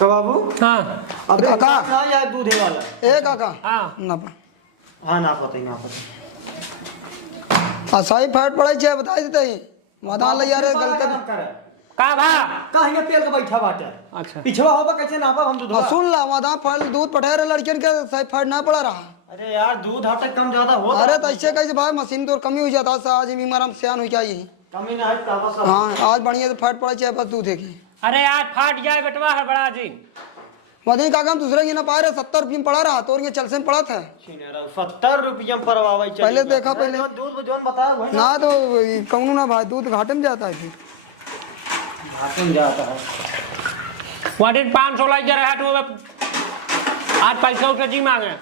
बाबू हाँ अब काका ना यार दूधे वाला ए काका हाँ ना हाँ ना पता असाई फैट पड़े छे बता देते ही वहां ले यार गलत का भा का हिया पेल के बैठा बाटे अच्छा पिछवा होबा कैसे नापा हम दूध सुन ला वहां फल दूध पठाए रहे लड़कियन के सही फैट ना पड़ा रहा। अरे यार दूध हटे कम ज्यादा हो अरे तो ऐसे कैसे भाई मशीन तो कमी हो जाता था आज बीमार हम सियान हो जाइए। कमी ना है का बस हाँ आज बढ़िया से फैट पड़े छे बस दूध है की अरे आज फाट जाए बेटवा है बड़ा जी वही काका हम दूसरे की ना पा रहे 70 रुपये में पड़ा रहा तो ये चल से पड़ा था 70 रुपया में परवावे चली पहले देखा पहले दूध जोन बताया वही ना तो कहूँ ना भाई दूध घाटे में जाता है फिर घाटे में जाता है वाटिन 500 लाई जा रहा है तो आज पैसा उठे जी मांगे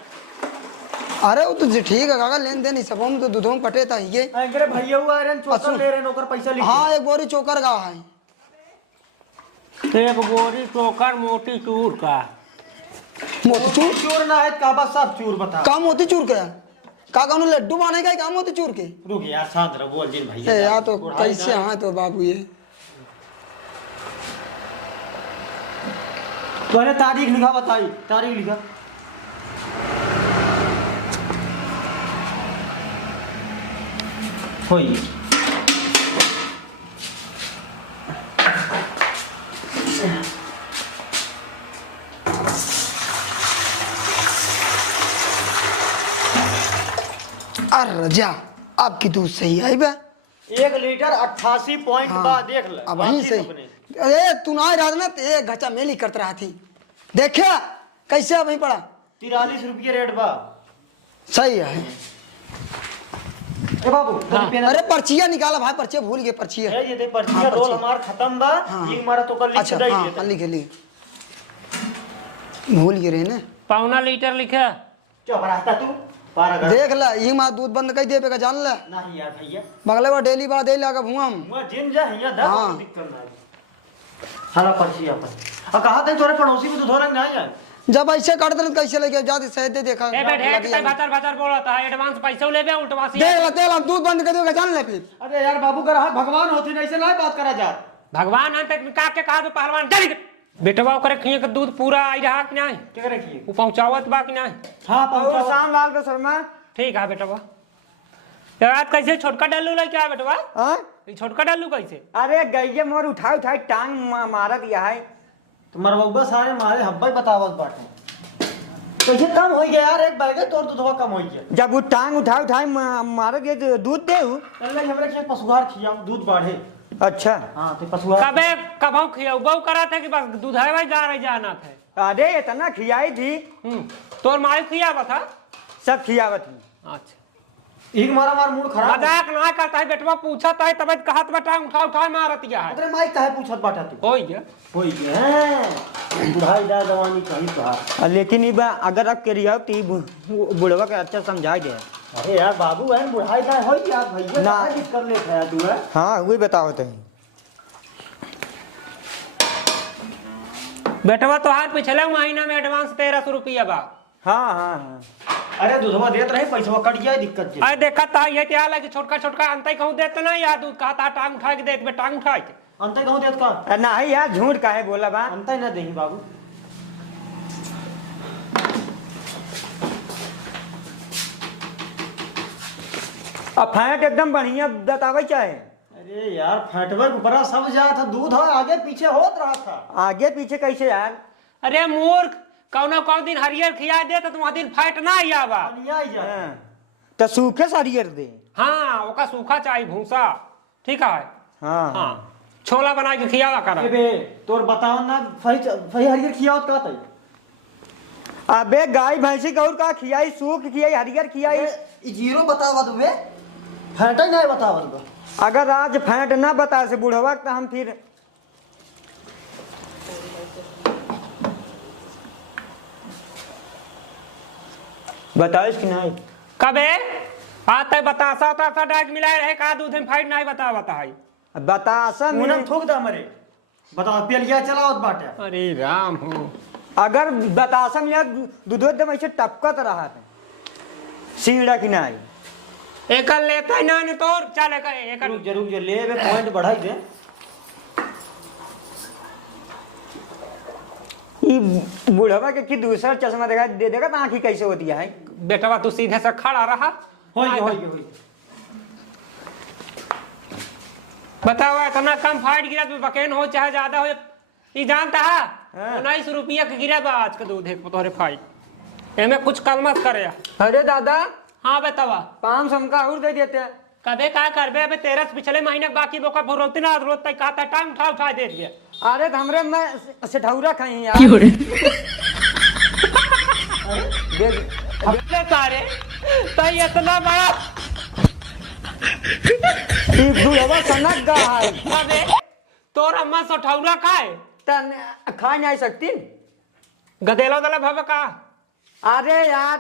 अरे वो तो ठीक है काका लेन देन सब हम तो दूधों में पटे था ये अरे भैया हुआ रे चोकर ले रहे नौकर पैसा लिख हाँ एक बोरी चोकर का है एक बोरी चोकर मोती चूर का मोतीचूर चूर ना है का बस सब चूर बता का मोतीचूर का काका ने लड्डू बने का का मोतीचूर के रुक यार शांत रहो बोल दिन भैया यार तो कैसे हाँ तो बाबू ये तूने तारीख लिखा बताई तारीख लिखा होई अरे जा आपकी दूध सही है बे 1 लीटर 88 पॉइंट बा देख ले अब वहीं से अरे तू ना रहा ना तो एक घचा मेली करत रहा थी देखा कैसे वहीं पड़ा 43 रुपये रेट बा सही है। ए बाबू अरे पर्चिया निकाला भाई पर्चिया भूल गए पर्चिया है ये दे पर्चिया रोल हमार खत्म बा ये हमारा तो कल लिख अच्छा दे हाँ लिखे भूल गए रहे ना 1.5 लीटर लिखा क्या बढ़ाता तू पारा कर देख ला ये मां दूध बंद कर दे पे का जान ले नहीं यार भैया बगले में डेली बा दे लगा भुआ हम मैं जिम जा हिया दा हाँ। दिक्कत ना हला पर्चिया पर कहा थे तोरे पड़ोसी में तो धोरंग नहीं है जब ऐसे काट दे कैसे लगे जाते सह दे देखा ए बैठ है कितना भतर भतर बोला था एडवांस पैसा ले बे उल्टवासी देख ला दूध बंद कर दे जान ले फिर अरे यार बाबू का रहा भगवान होती नहीं से ना बात करा जा भगवान अंत का के कहा तो पहलवान चल बेटवा करे खिए के दूध पूरा आई रहा कि नहीं क्या रखिए वो पहुंचावत बा कि नहीं हां पहुंचा शाम लाल के शर्मा ठीक है बेटवा यार कैसे छोटका डालू ला क्या बेटवा हां ये छोटका डालू कैसे अरे गइये मोर उठा उठा टांग मारा दिया है तुम्हारा बउवा सारे मारे हब्बा बतावत बाटे कैसे कम हो गया यार एक बैगे तोर दूधवा कम हो गया जब वो टांग उठा उठा मारा दिया दूध दे अल्लाह हमरे के पशुहार खियाओ दूध बढ़े अच्छा हां तो पशुहार कबे कबौ खियाऊ बहु करा था कि बस दूध है भाई जा रही जाना था अरे इतना खियाई थी तोर माई खियावा था सब खियावत थी अच्छा एक मारा मार मूड खराब मजाक ना करता है बेटवा पूछा था तब कहत बटा उठा उठा मारत गया है अरे माई काहे पूछत बाटा तू होई गया होई गया बुढ़ाई दा जवानी कहीं कहा लेकिन इबा अगर अब करियो ती बुढ़वा के अच्छा समझा दे अरे यार बाबू है बुढ़ाई दा होई यार भैया ना कर ले खाया तू है हां वही बताओ तो बेटवा तो हाथ पिछले महीना में एडवांस 1300 रुपया बा हां हां हां अरे दूधवा देत रहे पैसा कट गया दिक्कत जे अरे देखा था ये क्या लगे छोटका छोटका अंत कहूं देत ना यार दूध कहा था टांग उठा के देत बे टांग उठा के अंत कहूं देत का ना यार झूठ काहे बोला बा अंत ना देही बाबू अब फैट एकदम बढ़िया बतावे चाहे अरे यार फैटवर बड़ा सब जा था दूध है आगे पीछे होत रहा था आगे पीछे कैसे यार अरे मूर्ख कौनो कौन दिन हरियर खिया दे तो तुम्हारा दिन फैट ना आवा पानी आई जा तो सूखे सरियर दे हाँ ओका सूखा चाहिए भूसा ठीक है हाँ हाँ छोला बना के खियावा कर बे तोर बताओ ना फही हरियर खियावत का तई अबे गाय भैंसी का और का खियाई सूख खियाई हरियर खियाई ई जीरो बतावत बे फैटा नहीं बतावत बे अगर आज फैट ना बता से बुढ़वा तो हम फिर बताइस कि नहीं कबे आता बतासा तासा डाक मिलाए रहे का दूध में फाइट नहीं बता है बतासा मुनम में ठोक दा मरे बताओ पेलिया चलावत बाटे अरे राम हो अगर बतासा में दूध एकदम ऐसे टपकत रहा है सीढ़ा कि नहीं एक लेता ही ना तोर चल एक रुक जरूर जो ले बे पॉइंट बढ़ाई दे ये बुढ़वा के की दूसरा चश्मा देगा दे देगा तो आंखी कैसे होती है? बेटवा तू सीधे से खड़ा रहा। होई बताओ इतना कम फाइट गिरा तो बकेन हो चाहे ज्यादा हो, ये जानता है 19 रुपया के गिरा बा आज का दूध एक तोहरे फाइट एमे कुछ कल मत करे। अरे दादा हाँ बतावा 500 हमका और दे देते हैं। कबे का करबे अबे 13 पिछले महीने बाकी बोका भरोती ना रोते कहता टाइम उठा दे दिए। अरे तो हमरे मैं सेठौरा खाई यार। दे दे। अबे तारे तो इतना बड़ा ये बुढ़वा सनक गा है। अबे तोर अम्मा सोठौरा खाए तन खा नहीं सकती। गदेला दला भव का। अरे यार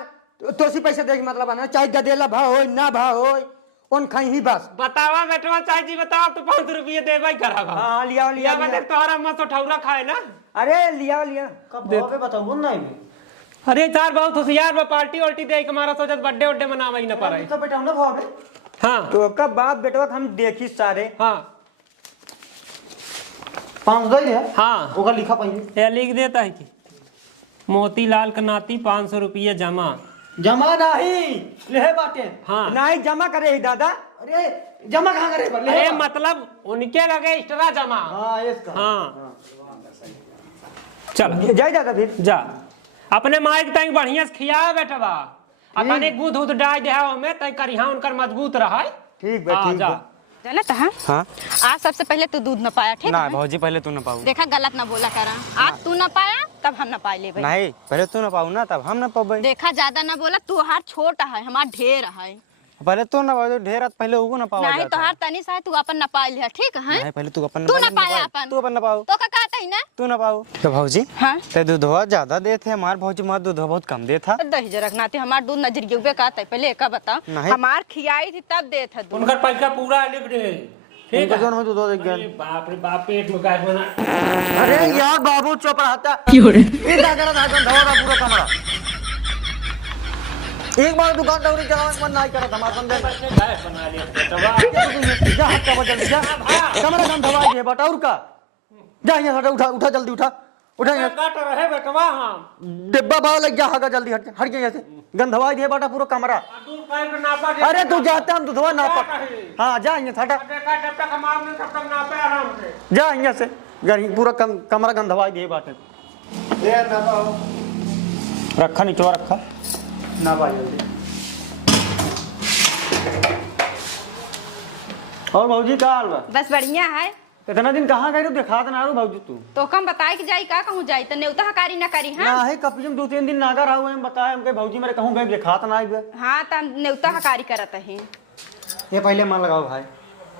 तो सी पैसे देगी मतलब है ना, चाहे गदेला भाव हो ना भाव हो उन खाई ही बस। बतावा बेटवा चाहे जी बताओ तो 5 रुपये देबा ही करागा। हाँ लिया लिया बता तोर अम्मा सोठौरा खाए ना। अरे लिया लिया कब भाव बताओ ना भी। अरे चार बहुत होशियार बा पार्टी उल्टी दे के हमारा सोचत बर्थडे उड्डे मनावा ही ना पारे। तो बेटा ना भाव है। हाँ तो का बाप बेटवा हम देखी सारे। हाँ 500 ही है। हाँ ओका लिखा पहले ये लिख देता है कि मोतीलाल का नाती 500 रुपये जमा। जमा नहीं ले बाटे। हाँ नहीं जमा करे ही दादा। अरे जमा कहाँ करे पर ले। अरे मतलब उनके लगे एक्स्ट्रा जमा। हाँ इसका। हाँ चल जाए दादा फिर जा अपने माइक तक बढ़िया से खिया बेटवा अपने दूध दूध डाल दे में तय करिहा उनकर मजबूत रहा। ठीक बा ठीक जा बा। जानत है हाँ आज सबसे पहले तू दूध न पाया, ठीक ना है? भौजी पहले तू न पाऊ। देखा गलत ना बोला करा। आज तू न पाया तब हम न पाए ले भाई। नहीं पहले तू न पाऊ ना तब हम न पाबे। देखा ज्यादा ना बोला, तू हार छोटा है हमार ढेर है। पहले तू न पाऊ ढेर रात पहले उगो न पावा नहीं जाता तो हार तनी सा तू अपन न पाए लिया, ठीक है? नहीं पहले तू अपन तू न पाया अपन। तू अपन न पाऊ तो का कहता ही ना तू न पाऊ तो भौजी हाँ ते दूधवा ज्यादा देते हमार भौजी मत दूधवा बहुत कम देता। दही जरक नाते हमार दूध नजर गिवे कहता है पहले का बता। नहीं। हमार खियाई थी तब दे था दूध। उनकर पैसा पूरा लिख दे ठीक इनका है। जोन हो तो दो देख अरे बाप रे बाप पेट में गाय बना। अरे यार बाबू चुप रहता। ये क्या कर रहा था धवा पूरा कमरा। एक बार दुकान दौरी चलाने मन नहीं करा था हमारे बंदे। गाय बना लिया बेटवा। जा हट का जल्दी जा। कमरा कम धवा दे बटा और का। जा यहाँ हट उठा उठा जल्दी उठा उठा यहाँ। काट रहे बेटवा। हाँ डिब्बा बाव लग जा हगा जल्दी हट हट गया से गंधवा दे बटा पूरा कमरा। दूध पाइप नापा दे। अरे तू जाता हम दुधवा नापा। हाँ जा यहाँ हटा देखा जब तक हम आपने तब तक नापे आराम से। जा यहाँ से घर पूरा कमरा गंधवा दे बाटे। ले ना पाओ रखा नीचवा रखा ना पाओ जल्दी। और भौजी का हाल बा? बस बढ़िया है। इतना दिन कहाँ गए देखा तो ना भौजी तू। तो कम बताए कि जाई का कहूँ जाई तो नेवता हकारी ना करी। हाँ ना है कपियम 2-3 दिन नागा रहा हुए हम बताए हमके भौजी मेरे कहूँ गए देखा तो ना आई बे। हाँ तो नेवता हकारी करत है। ये पहले मन लगाओ भाई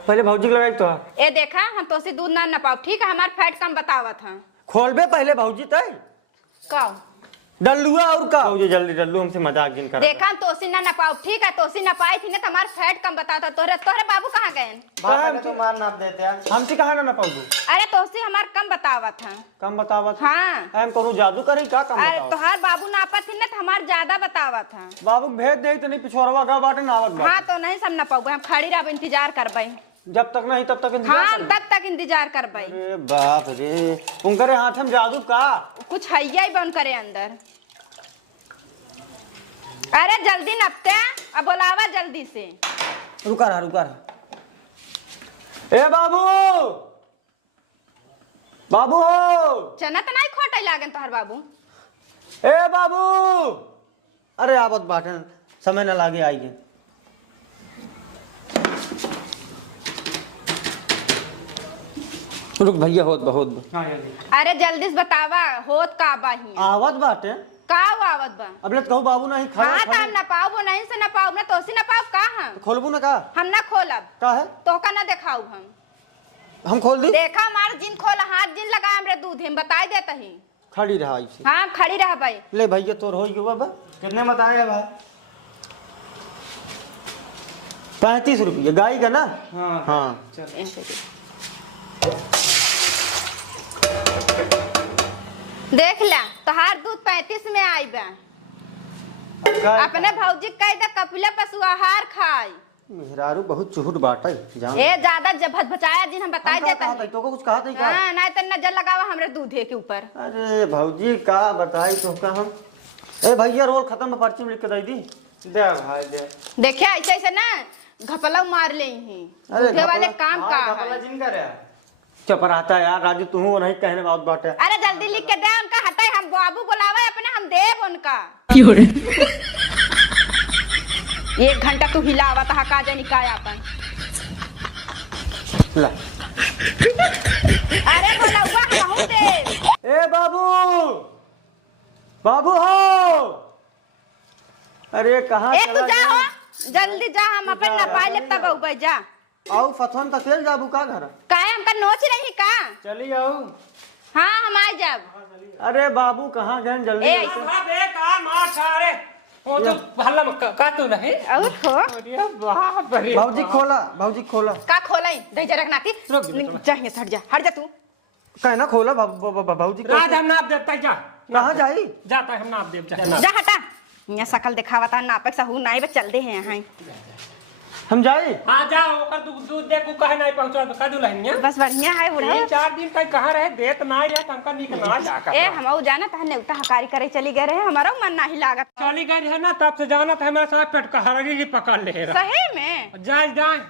पहले भौजी के लगाई तो ए देखा हम तो से दूध ना न पाओ, ठीक है? हमार फैट कम बतावत है। खोलबे पहले भौजी तय का डल्लुआ और का भौजी जल्दी डल्लू हमसे मजाक जिन कर। देखा तोसी ना पाओ, ठीक है? तोसी ना पाई थी ना तो हमार फैट कम बताता। तोरे तोरे बाबू कहाँ गए? पहले तो मार नाप देते हैं। हमसे कहाँ ना पाऊ अरे तोसी हमार कम बतावत है। कम बतावत। हाँ हम करू जादू करी का कम अरे बताओ। तोहार बाबू नापा थी ना तो हमार ज्यादा बतावत है। बाबू भेज दे तो नहीं पिछोरवा गा बाटे नावत बा। हाँ तो नहीं सब ना पाओ, हम खड़ी रह इंतजार करबे। जब तक नहीं तब तक इंतजार हाँ करना। तब तक इंतजार करबे। अरे बाप रे उनके हाथ हम जादू का। कुछ हैया ही बन करे अंदर। अरे जल्दी नपते अब बोलावा जल्दी से। रुका रहा ए बाबू बाबू चना तो नहीं खोटे लागन तोहर बाबू। ए बाबू अरे आवत बाटे समय न लागे आइए। रुक भैया होत बहुत अरे जल्दी से बतावा होत का बाही आवत बाटे। का आवत बा। अब ले कहू बाबू नहीं खा हाँ तो हम ना पाओ वो नहीं से ना पाओ ना तोसी ना पाओ का हम खोलबू ना का हम ना खोलब का है तो का ना दिखाऊ हम खोल दी। देखा हमार जिन खोल हाथ जिन लगा हमरे दूध हम बताई देता ही। खड़ी रहा ऐसे। हाँ खड़ी रह भाई। ले भैया तोर हो गयो बाबा कितने बताए भाई? 35 रुपये गाय का ना। हाँ देख ला तोहार दूध 35 में आई बा। अपने भौजी कह दे कपिला पशु आहार खाई। मेहरारू बहुत चुहुट बाटे जान। ए ज्यादा जब बचाया जिन हम बताए देता कहा तो कुछ कहा था क्या? हां नहीं तो नजर लगावा हमरे दूधे के ऊपर। अरे भौजी का बताई तो का हम। ए भैया रोल खत्म है, पर्ची में लिख के दे दी। दे भाई दे। देखिए ऐसे ऐसे ना घपला मार ले ही दूधे वाले काम का है। जिन कर चुप रहता यार राजू, तू नहीं कहने बात बाटे। अरे जल्दी लिख के दे, उनका हटाई, हम बाबू बुलावे अपने, हम देव उनका। 1 घंटा तू हिलावा था का जानी का अपन। ला अरे बोला हुआ कहूं दे। ए बाबू, बाबू हो। अरे कहाँ ए तू जा हो, जल्दी जा, हम अपन नपाई ले तब आऊ भाई जा। आओ फथवन तक तेल जाबू का घर। काहे हमका नोच रही का? चली आओ। हां हम आ जाब। अरे बाबू कहाँ गए जल्दी। ए हां बे का मार सारे वो तो हल्ला में का तू नहीं। और हो अरे बाप रे भौजी खोला, भौजी खोला। का खोलाई दे जरक नाती। रुक जा। चाहिए हट जा तू। कहना खोला भौजी। राज हम नाप देता जा। कहाँ जाई? जाता हम नाप देव जा। जा हटा, यहाँ शकल दिखावा था नापे सहू नाई बे चल दे हैं यहाँ। हम जाई। हां जाओ ओकर दूध दे को कहे नहीं पहुंचा का दुल्हनिया। बस बढ़िया है बुढ़ा। 4 दिन कहीं कहां रहे देत ना रहे हमका निक ना जाका। ए हम जाना था नेवता हकारी करे चली गए रहे, हमारा मन नहीं लागत। चली गई है ना तब से जाना था हमारे साथ पेट कहारगी पकड़ ले रहा। सही में जा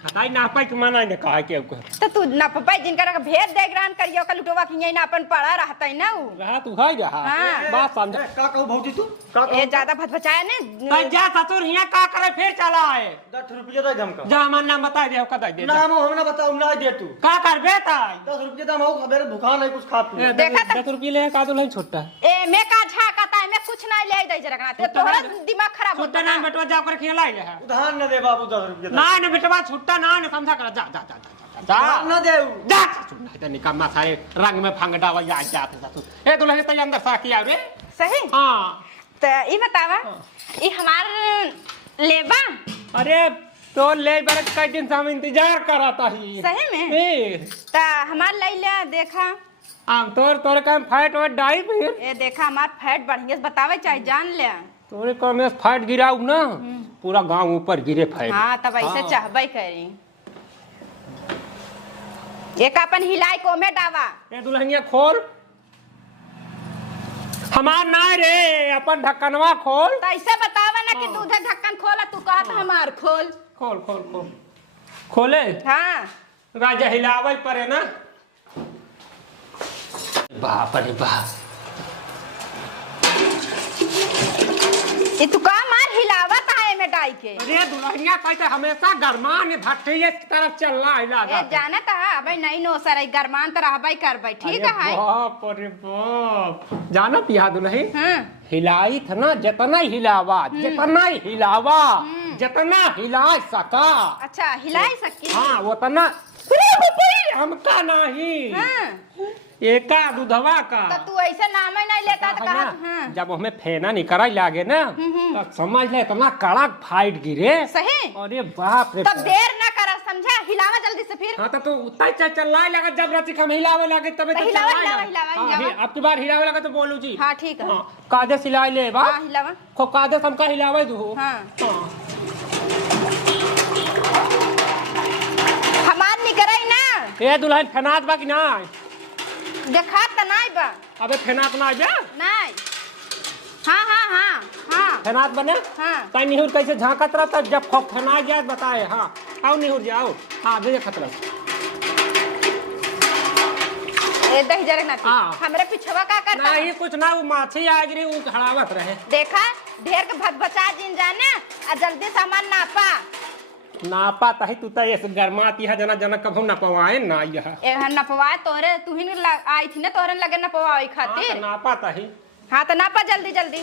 हटाई ना पाई कि मना ने कहा के तो तू ना पपाई जिनका भेद दे ग्रान करियो का लुटवा कि यही ना अपन पड़ा रहता है ना उ रहा तू है जा। हाँ। बात समझ का कहू भौजी तू? का ए ज्यादा भचभचाया ने भाई जा ससुर हिया का करे फिर चला आए। 10 रुपये दे हमका। जा मन नाम बता दे का दे नाम हमने बताओ ना दे तू। का करबे ताई 10 रुपये दाम हो, खबर भूखा नहीं कुछ खा पी। देखा था। 10 रुपये ले का दुल्हन छोटा ए मैं का झाकाता है, मैं कुछ नहीं ले दे जरक नाते तोहरा दिमाग खराब होता छोटा ना बेटवा जा कर खेला है। उधार न दे बाबू 10 रुपये। ना ना बेटवा छोटा ना समझा कर जा जा जा जा न दे। जा सुन निकम्मा सारे रंग में फंगड़ा वा जा ससुर। ए दुल्हन तो अंदर साकी आ रे। सही। हां तो ई बतावा ई हमार लेबा। अरे तो ले बड़े कई दिन से हम इंतजार कराता ही। सही में ता हमार लैला देखा आम तोर काम फाइट और डाई फिर ए देखा हमार फैट बढ़िया से बतावे चाहे जान ले। तोरे काम में फाइट गिराऊ ना पूरा गांव ऊपर गिरे फाइट। हाँ तब ऐसे चाहबे करी। एक अपन हिलाई को में डावा। ए दुल्हनिया खोल हमार ना रे अपन ढक्कनवा खोल। तो ऐसे बतावा ना कि दूधे ढक्कन खोला, तू कहत हमार खोल। खोल खोल खोल खोले। हाँ राजा हिलावे परे ना। बाप रे बाप ये तू का मार हिलावत है में डाई के। अरे दुल्हनिया कहते हमेशा गरमान भट्टी की तरफ चलना हिला ए जानत है अबे नहीं नो सर गरमान तो रहबे करबे ठीक है। बाप रे बाप जानत याद नहीं। हां हिलाई था ना जितना हिलावा जितना हिला सका। अच्छा हिलाई सकी। हाँ वो तना हमका नहीं। हाँ एका दूधवा का। तो तू ऐसे नाम ही नहीं लेता तो कहा। हाँ जब हमें फेना निकल लागे ना तो समझ ले इतना कड़क फाइट गिरे। सही। अरे बाप रे तब देर ना कर समझा, हिलावा जल्दी से फिर। हाँ तो उतना चलाए लगा जब रात हम हिलावे लगे तबे तो हिलावा। अब की बार हिलावे लगा तो बोलू जी। हाँ ठीक है। काजे सिलाई ले बा। हाँ हिलावा। खो काजे हमका हिलावे दो। हाँ हमार निकराई ना। ए दुल्हन फेनात बा कि ना? देखा त नहीं बा। अबे फेनात ना जा नहीं। हाँ हाँ हाँ हाँ फेनात बने। हाँ ताई निहुर कैसे झांकत रहता जब फेना जाए बताए। हाँ आओ निहुर जाओ। हाँ दे खतरा ए दही जरक ना हाँ। हमरे पिछवा का करता नहीं कुछ ना वो माछी आ गिरी वो खड़ावत रहे। देखा ढेर के भगबचा जिन जाने आ जल्दी सामान नापा। नापा तही तू तो ऐसे गरमाती है जना जना कभू ना पवाए ना यह। ए नपवा तोरे तू ही आई थी ना तोरे लगे नपवाई खातिर। नापा तही। हाँ तो नापा जल्दी जल्दी।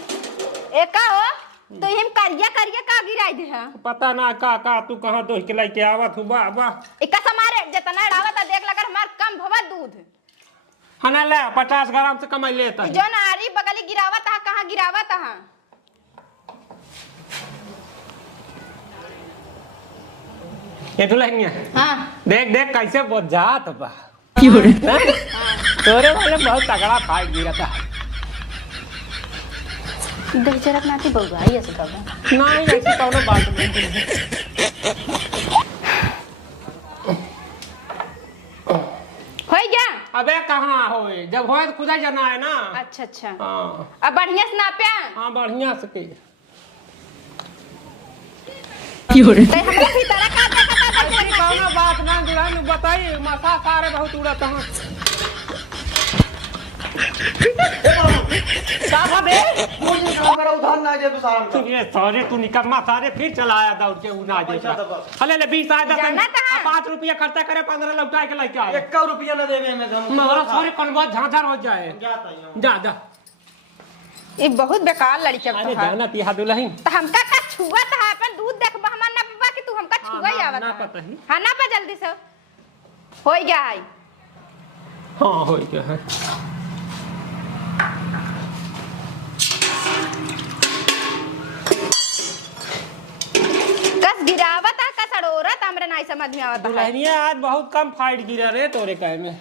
एक का हो तो हम करिया करिया का गिराई दे है। पता ना का तू कहाँ दोह के लेके आवत हूँ वाह वाह। इक्का समारे जितना डावा देख लगर हमार कम भवा दूध। हना ले 50 ग्राम से कमाई लेता है। जो नारी बगली गिरावा था कहाँ गिरावा था। ये दुल्हनिया हाँ देख देख कैसे बहुत जात बा। तोरे वाले बहुत तगड़ा फाइट गिरा था। दही जरक नाती बउआ ये सब नहीं ऐसी कोनो बात नहीं। हो गया। अबे कहाँ होए, जब होए तो खुदा जाना है ना। अच्छा अच्छा, हाँ अब बढ़िया से नापे। हाँ बढ़िया से के ते हमरा भीतर का देखा कौनो बात ना दुल्हन बताई, मसा सारे बहुत उड़त हैं। साहब बे मुझे काम करा उधार ना दे तू सारा ये सारे तू निकम्मा सारे फिर चलाया दौड़ के उना दे। पैसा दबा। हले ले 20 आए जाना कहाँ? 5 रुपया खर्चा करे 15 लौटा के लेके आए। 1 रुपया न देवे में हम मगर सारे कनवा झांझर हो जाए। जाता ही जा जा। ये बहुत बेकार लड़की अरे तो है। जाना तिहा दुल्हन तो हमका का छुआ तो है, अपन दूध देखबा हमार ना पीबा कि तू हमका छुआ ही आवत ना है। पता ही। हां ना पा जल्दी से हो गया है। हाँ हो गया है। कस गिरावत है कस अड़ोरत हमरे नहीं समझ में आवत है। दुल्हनिया आज बहुत कम फाइट गिरा रे तोरे कहे में।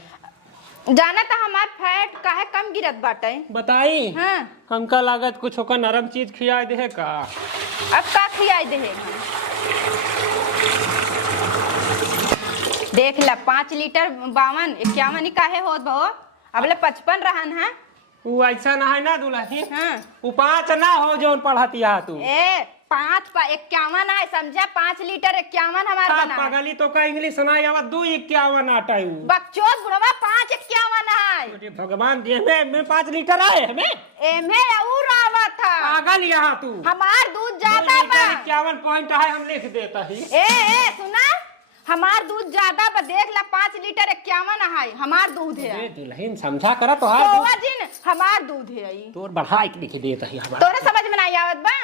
जाना तो हमार फैट काहे कम गिरत बाटे। बताई हां हमका लागत कुछ होकर नरम चीज खिया दे का। अब का खियाई दे। देख ला 5 लीटर 52 51 काहे होत भो, अबले 55 रहन है। वो ऐसा ना है ना दुल्हन। हां वो 5 ना हो जो पढ़ती है तू। ए 5 पा 51 है समझा, 5 लीटर 51 हमार सात बना। पागली तो का इंग्लिश सुनाई आवा 251 आटा है। बकचोद बुढ़वा 5 51 है। अरे भगवान दे में 5 लीटर आए हमें। एमे और आवत था। पागल यहाँ तू। हमार दूध ज्यादा बा। 51 पॉइंट है हम लिख देता ही। ए सुना, हमार दूध ज्यादा बा। देख ला 5 लीटर 51 है हमार दूध है। अरे दुल्हन समझा करा तो तोवा जिन हमार दूध है। तोर बढ़ा के लिख देता ही हमारा। तोरे समझ में नहीं आवत बा।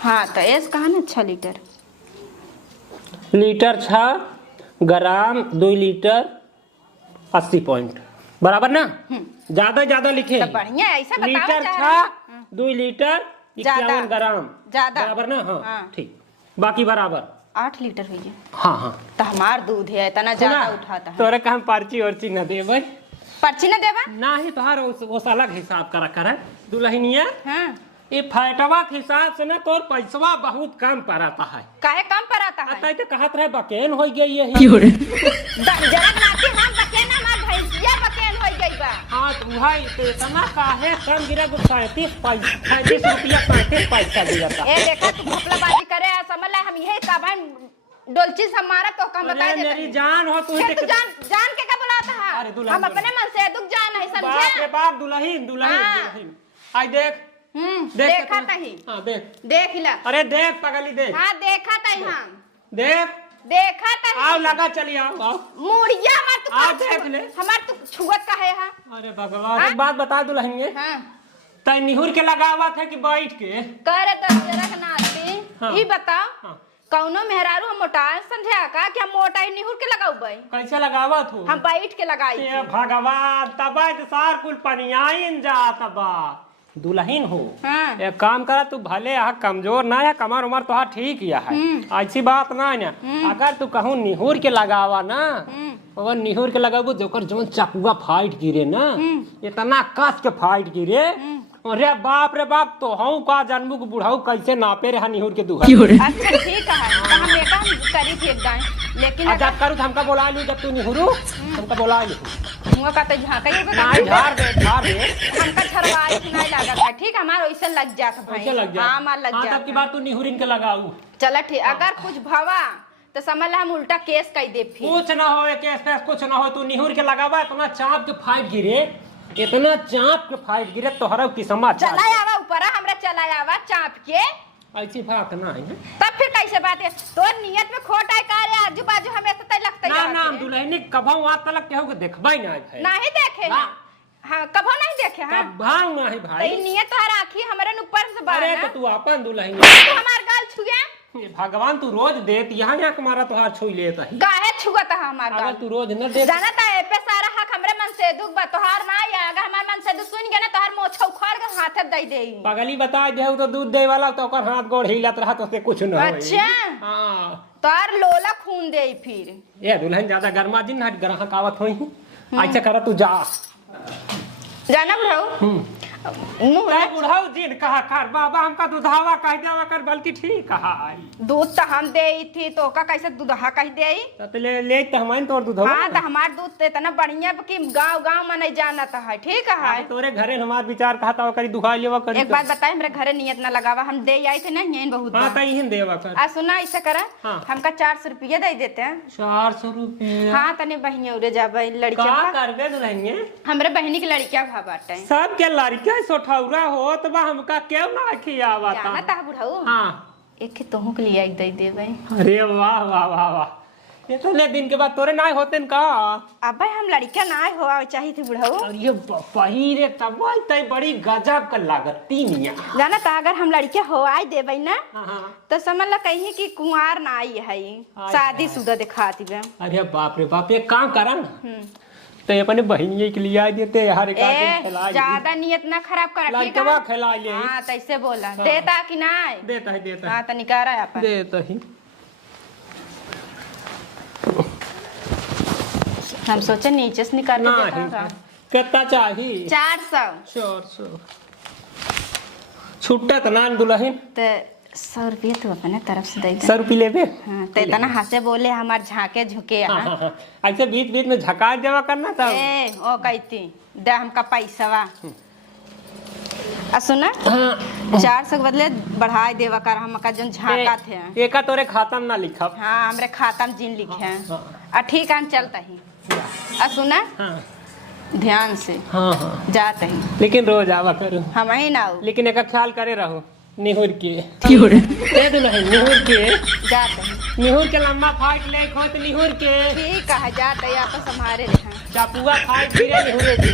हाँ तो एस कहा ना 6 लीटर लीटर 6 ग्राम 2 लीटर 80 पॉइंट बराबर ना। ज्यादा लिखे तो बढ़िया ऐसा बताओ। लीटर 6 2 लीटर ज्यादा। 51 ग्राम ज्यादा। बराबर ना। हाँ हाँ। ठीक बाकी बराबर 8 लीटर हुई है। हाँ तो हमार दूध है इतना ज्यादा उठाता है। तोरे का हम पर्ची वर्ची न दे भाई पर्ची न देवा। ना ही तोहार वो अलग हिसाब करा कर दुल्हनिया। हाँ ये फैटवा के हिसाब से ना तोर पैसवा बहुत कम पड़ता है। काहे कम पड़ाता है। अतः तो कहत रहे बकेन हो गई है। जरा नाती हम बकेन हमार भैंसिया बकेन हो गई बा। हाँ तो भाई तो इतना काहे कम गिरा 37 रुपया 35 पैसा गिरा था। ए देखा तू घपलाबाजी करे आ, समझ ले हम यही काबन डोलची से हमारा तो कम बता अरे देते मेरी हैं। जान हो तू फिर तू जान के क्या बुलाता है। अरे दुल्हन, हम अपने मन से दुख जान है बाप रे समझे। बाप दुल्हन हाँ। आई देख देखा तही। हाँ देख देख ला। अरे देख पगली देख हाँ देखा तही हम देख देखा तही। आओ लगा चली आओ मुड़िया हमार तू आओ देख ले। हमार तू छुअत काहे है। अरे भगवान एक बात बता दुल्हन ये हाँ तय निहुर के लगावत है कि बैठ के। करे तो जरा के नाती। हाँ। ई बताओ हाँ। कौनो मेहरारू हम मोटा समझा का कि हम मोटा ही निहुर के लगाऊ भाई। कैसे लगावत हो। हम बैठ के लगाई ये भगवान तबाय तो सार कुल पनियाइन जात बा दुल्हन हो। हाँ। एक काम करा तू भले यहाँ कमजोर ना है कमर उमर तो ठीक ही है ऐसी बात ना है ना। अगर तू कहूँ निहुर के लगावा ना अगर निहुर के लगाबू जोकर जो चकुआ फाइट गिरे ना इतना कस के फाइट गिरे। अरे बाप रे बाप तो हूँ का जन्मू के बुढ़ाऊ कैसे नापे रहा निहुर के दुहा। अच्छा ठीक है तो हम एक काम करी थी एक दाएं लेकिन जब करूँ तो हमका बोला लू जब तू निहुरू हमका बोला लू मुँह का तो झाँका नहीं झाड़ दे हमका छरवाई नहीं लगा था। ठीक हमारा वैसे लग जाता भाई। कैसे लग जाए। हाँ हमार लग हाँ, जाता। तब की बात तू निहुरिन के लगाऊ। चलो ठीक अगर कुछ भवा तो समझ ला हम उल्टा केस कर दे फिर। कुछ ना हो केस फेस कुछ ना हो तू निहुर के लगावा इतना चाप के फाइट गिरे इतना चाप के फाइट गिरे तोहरा की समाचार चला आवा ऊपर हमरा चला आवा चाप के। ऐसी बात ना है तब फिर कैसे बात है तो नियत में खोट है का रे आजू बाजू हमें तो लगता ना है ना दुल्हनी कभौ आज तक केहू के देखबा ही ना है नहीं देखे ना। हाँ कभो नहीं देखे हाँ कभांग ना है तो भाई। ई नियत तो राखी हमारे ऊपर से अरे बात तो तू अपन दुल्हनी तू हमार गाल छुए ये भगवान तू रोज देत यहाँ यहाँ तुम्हारा तुहार छुई लेता है। काहे छुअता है हमार अगर गाल। तू रोज न दे जाना ता ए पे सारा हक हमरे मन से दुख बा तोहार ना या अगर हमार मन से दुख सुन गया ना तोहार मोछ उखाड़ के हाथ दे दे। पगली बता दे तो दूध दे वाला तो ओकर हाथ गोड़ हिलत रहा तो से कुछ न होई। अच्छा हां तोहार लोला खून दे फिर। ये दुल्हन ज्यादा गरमा दिन हट ग्राहक आवत होई ऐसा कर तू जा। जाना बुढ़ाऊ मुंह ताई बुढ़ाऊ जीन कहा कर बाबा हमका दुधावा कह देवा कर बल्कि ठीक कहा आई दूध तो हम दे थी तो का कैसे दूधहा कह दे तो ले तो हमारे तोर दुधवा हाँ तो हमार दूध तो इतना बढ़िया कि गांव गांव में नहीं जाना तो है ठीक है। तोरे घरे हमार विचार कहा था करी दुखा लेवा करी एक बात बताए मेरे घरे नियत ना लगावा हम दे आई थे नहीं यहीं बहुत हां तई हिन देवा कर आ सुना ऐसा करा हाँ। हमका 400 रुपया दे देते हैं 400 रुपया हाँ तने बहनिया उड़े जाबे का लड़किया करबे दुल्हनिया हमरे बहनी की लड़किया भा बाटे सब के लड़का सोठौरा होत बा हमका क्यों ना खियावा जाना ता बुढ़ाऊ हां एक के तोहू के लिए दे देबे। अरे वाह वाह वाह वाह इतने दिन के बाद तोरे ना होते का अबे हम लड़किया ना हो चाहिए थी बुढ़ाऊ और ये पहिरे तब तई बड़ी गजब का लागत तीनिया जाना ता अगर हम लड़किया हो आई देबे ना हां तो समझ ला कहीं कि कुंवार ना आई है शादी शुदा दिखाती बे। अरे बाप रे बाप ये काम करा ना तो ये अपने बहनिये के लिए आ देते हर एक आदमी खिला ज्यादा नियत ना खराब कर ठीक लड़कवा है खिला ले हां तैसे बोला देता कि ना देता हां तो निकारा अपन देता ही हम सोचे नीचे से निकाल के देता होगा। कितना चाहिए 400 400 छुट्टा तो नान दुल्हन तो 100 रुपये तो अपने तरफ से दे दे 100 रुपये लेबे हाँ तो इतना हंसे बोले हमार झाके झुके हाँ। ऐसे बीच बीच में झका देवा करना था ए ओ कहती दे हमका पैसावा सुना 400 के बदले बढ़ाई देवा कर हमका जो झाका थे एका तोरे खाता में ना लिखब हाँ हमरे खाता में जिन लिखे हैं ठीक है चलता ही सुना ध्यान से हाँ जाते ही लेकिन रोज आवा करूँ हम ही ना हो लेकिन एक ख्याल करे रहो निहुर के दे दो नहीं निहुर के जाते ही निहुर के लंबा फाइट ले खो तो निहुर के ठीक है जाते ही आपस हमारे हैं चापुआ फाइट गिरे निहुर के